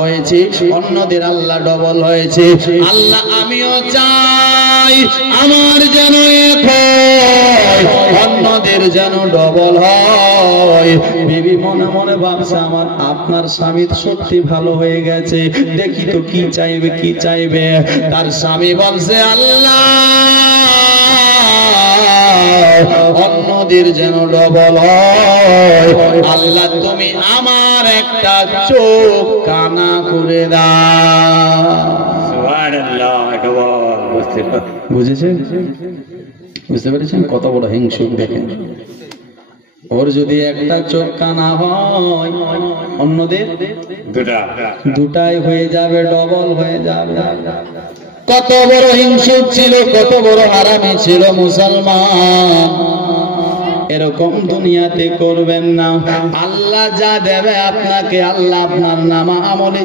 হয়েছে, অন্যদের আল্লাহ ডবল হয়েছে। আল্লাহ আমিও চাই আমার যেন এক হয়, অন্যদের যেন ডবল হয়। বিবি মনে মনে ভাবছে আমার আপনার স্বামী সত্যি ভালো হয়ে গেছে, দেখি তো কি চাইবে কি চাইবে। তার স্বামী বলছে আল্লাহ অন্যদের যেন ডবল হয়। আল্লাহ তুমি আমার একটা চোখ কানা করে দাও। সুবহানাল্লাহ। বুঝেছেন? বুঝতে পেরেছেন কত বড় হিংসুক? দেখেন, ওর যদি একটা চোখ কানা হয়, অন্যদের দুটাই হয়ে যাবে, ডবল হয়ে যাবে। কত বড় হিংসুক ছিল, কত বড় হারামি ছিল মুসলমান। এরকম দুনিয়াতে করবেন না। আল্লাহ যা দেবে আপনাকে, আল্লাহ আপনার নামা আমলে